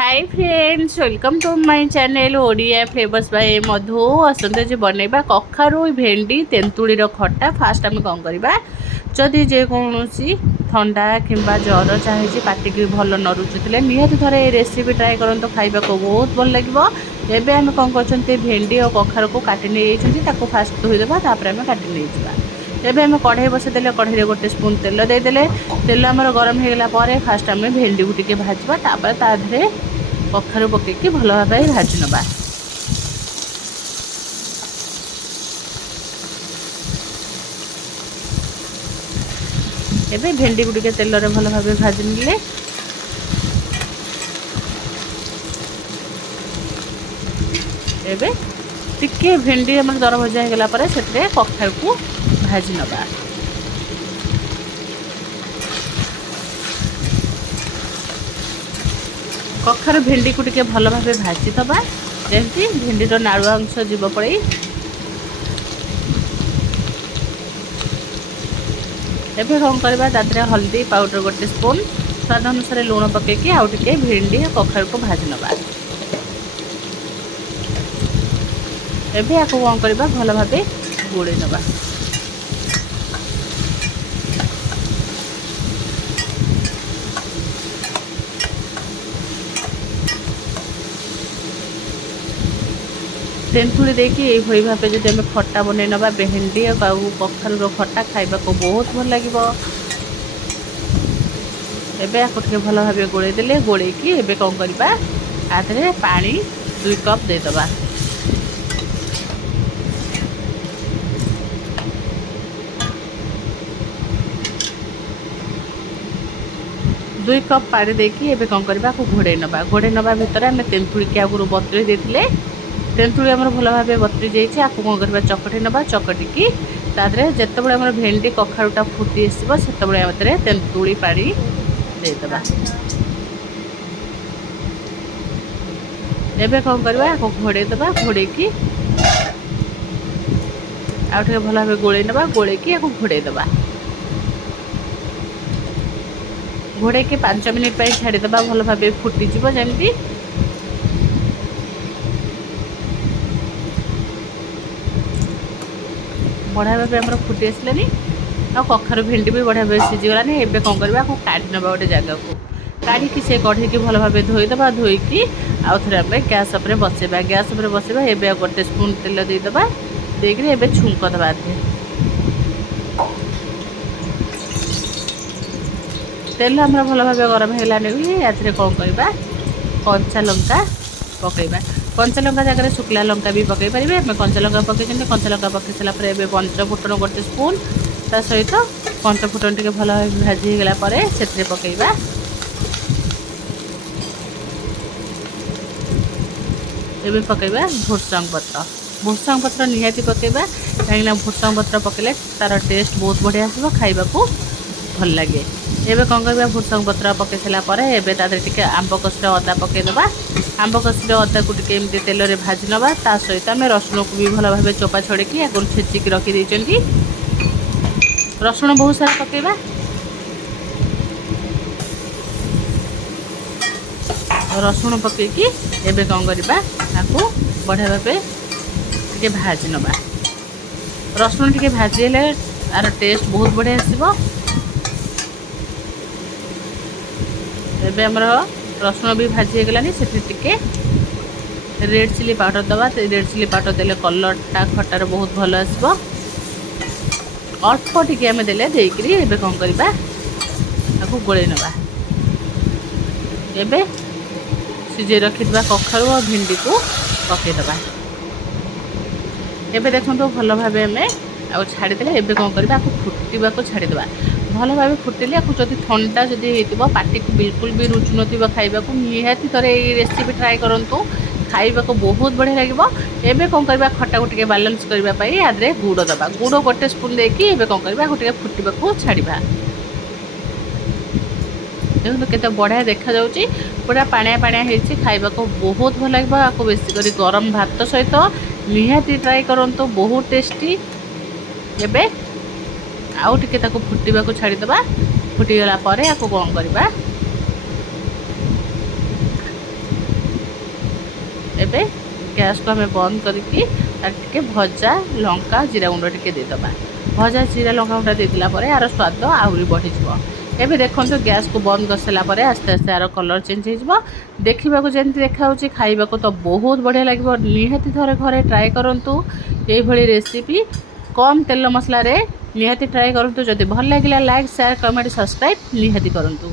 Hi friends, welcome to my channel Odia flavours by Madhu. आसते जे बनैबा कखारू भेंडी तेंतुलीर खट्टा। फास्ट आम कौन करवा, जदि जेकोसी ठंडा किंबा जर चाहे पार्टी की भल न रुचुले निहत थे रेसिपी ट्राए करूँ, खाइबा को बहुत भल लगे। एबे आम कौन कर भेंडी और कखारू को काटि नहीं फास्ट धोईदेवा, आम काटि नहीं। एबे आम कढ़ई बसईदे, कढ़ई गोटे स्पून तेल देदेले। तेल आमर गरम होगला फास्ट आम भेंडी को टिके भाजवा, ताधे कखारू पकईकि भल भाव भाजी नवा। एबे भेंडी को टिके तेल भल भाव भाजी नेले। एबे टिके भेंडी आम दर भजा होगला से कखारू को भाजी नवा। कखारू भेंडी को टिके भल भाव भाजी दबा, जमती भेंडीर नाड़ुआ अंश जीव पड़े। एबे कौन करवा, तादरे हल्दी पाउडर गोटे स्पून, स्वाद अनुसार लुण पकईकि आउ टिके भेंडी और कखारू को भाजी नवा। एबे आपको कौन करवा, भल भाव गोड़े नवा। तेंतुली देकी यही भाव जब आम खट्टा बन नवा, भेंडी और कखारूर खट्टा खाइबा को बहुत भल लगे। एबे आपको टे भल भाव गोड़े देले। गोड़े की एबे कौन करवा, आधे पानी 2 कप देदबा। दुई कप पानी देकी एबे कौन करवा, घोड़े नवा। घोड़े नवा भितर आम तेंतुली के आगुरी बतुरे देथिले। तेंतुली आमर भल भाव बतुरी जाइए। आपको कौन करवा, चकटी नवा। चकटिकी तादरे जितेबाला आमर भेंडी कखारूटा फुटी आसो से तेंतुली पानी देदबा। एबे कौन करवा, घोड़े दबा। घोड़े की आउ टे भल भाव गोले नवा। गोले की घोड़े दबा। घोड़े के 5 मिनिट छाड़ीदबा, भल भाव फुटीज जमी। बढ़िया भाव आम फुटी आसलानी आ कखारू भेंडी भी बढ़िया भाव सीझीगलानी। एबे कौन करवा, काढ़ी नवा गोटे जगह को। काढ़ी से कढ़ई की भल भाव धोईदबा। धोईकी आउ थे आम गैस उपर बसैबा। गैस उपर बसैबा। एबे गोटे स्पून तेल देदबा। देकर एबे छुंक दबा। तेल आम भल भाव गरम होगलानी। या कौन करवा, कंचा लंका पकईबा। कंचा लंका जगह शुक्ला लंका भी पकई पारे। आम कंचा लंका पकई, कंचा लंका पकई सारापर पंचफुटन गोटे स्पून, ता सहित पंचफुटन टे भल भाजी होगला से पकईबा। एबे पकईबा भुर्संग पत्र। भुर्संग पत्र निहाती पकईबा, कहीं भुर्संग पत्र पकईले तार टेस्ट बहुत बढ़िया आसो, खाइबा को भल लगे। एबे कौन करवा, भुर्संग पत्र पकई सारापर एबे तादरे टिके आंब कषिर अदा पकईदबा। आंब कषिर अदा को टिके एमती तेल रे भाजी नवा। ता सहित आम रसुण को भी भल भाव चोपा छड़ेकी आगुरी छेचिकी रखी देइचंती। रसुण बहुत सारा पकईबा। रसुण पकईकी एबे कौन करवा, आपको बढ़िया भाव टिके भाजी नवा। रसुण टिके भाजी हेले तार टेस्ट बहुत बढ़िया आसो। एबे हमर रसुण भी भाजी होगलानी। से टिके रेड चिली पाउडर दबा। रेड चिली पाउडर देले कलरटा खटार बहुत भल आसो। अल्प टिके आम देले देकरी एबे कौन करवा, आपको गोले नवा। एबे सीझे रखिथिबा कखारू और भेंडी को पकईदबा। एबे देखो भल भाव आम आउ छाड़ीदे। एबे कौन करवा, आपको फुटवा को छाड़ीदबा। भल भाव फुटिले आपको जब ठंडा जदि हो पार्टी को बिल्कुल भी रुचु न खाइबा को निहाती थे ये रेसिपी ट्राए करूँ, खाइबा को बहुत बढ़िया लगे। एबे कौन करवा, खट्टा को टिके बैलेंस करने आदि गुड़ दबा। गुड़ गोटे स्पून देकी एबे कौन करवा, गोटे फुटवा को छाड़वा। देखो केते बढ़िया देखा जाउची, पूरा पानिया पानिया होइची, खाइबा को बहुत भल लगे। आपको बेसी करी गरम भात सहित निहाती ट्राए करूँ, बहुत टेस्टी। एबे आउ टिके ताको फुटवा को छाड़ीदबा। फुटीगला आपको कौन करवा, ଏବେ ଗ୍ୟାସ୍କୁ ଆମେ ବନ୍ଦ କରିକି ତାର ଟିକେ ଭଜା ଲଙ୍କା ଜିରା ଗୁଣ୍ଡ ଟିକେ ଦେଇଦେବା। ଭଜା ଜିରା ଲଙ୍କା ଗୁଣ୍ଡ ଦେଇଦେଲା ପରେ ଆର ସ୍ୱାଦ ଆହୁରି ବଢ଼ିଯିବ। ଏବେ ଦେଖନ୍ତୁ ଗ୍ୟାସ୍କୁ ବନ୍ଦ କରିସାରିଲା ପରେ ଆସ୍ତେ ଆସ୍ତେ ଆର କଲର୍ ଚେଞ୍ଜ ହେଇଯିବ। ଦେଖିବାକୁ ଯେମିତି ଦେଖାହେଉଛି ଖାଇବାକୁ ତ ବହୁତ ବଢ଼ିଆ ଲାଗିବ। ନିହାତି ଥରେ ଘରେ ଟ୍ରାଏ କରନ୍ତୁ ଏଇଭଳି ରେସିପି କମ୍ ତେଲ ମସଲାରେ ନିହାତି ଟ୍ରାଏ କରନ୍ତୁ। ଯଦି ଭଲ ଲାଗିଲା ଲାଇକ୍ ସେୟାର କମେଣ୍ଟ ସବସ୍କ୍ରାଇବ୍ ନିହାତି କରନ୍ତୁ।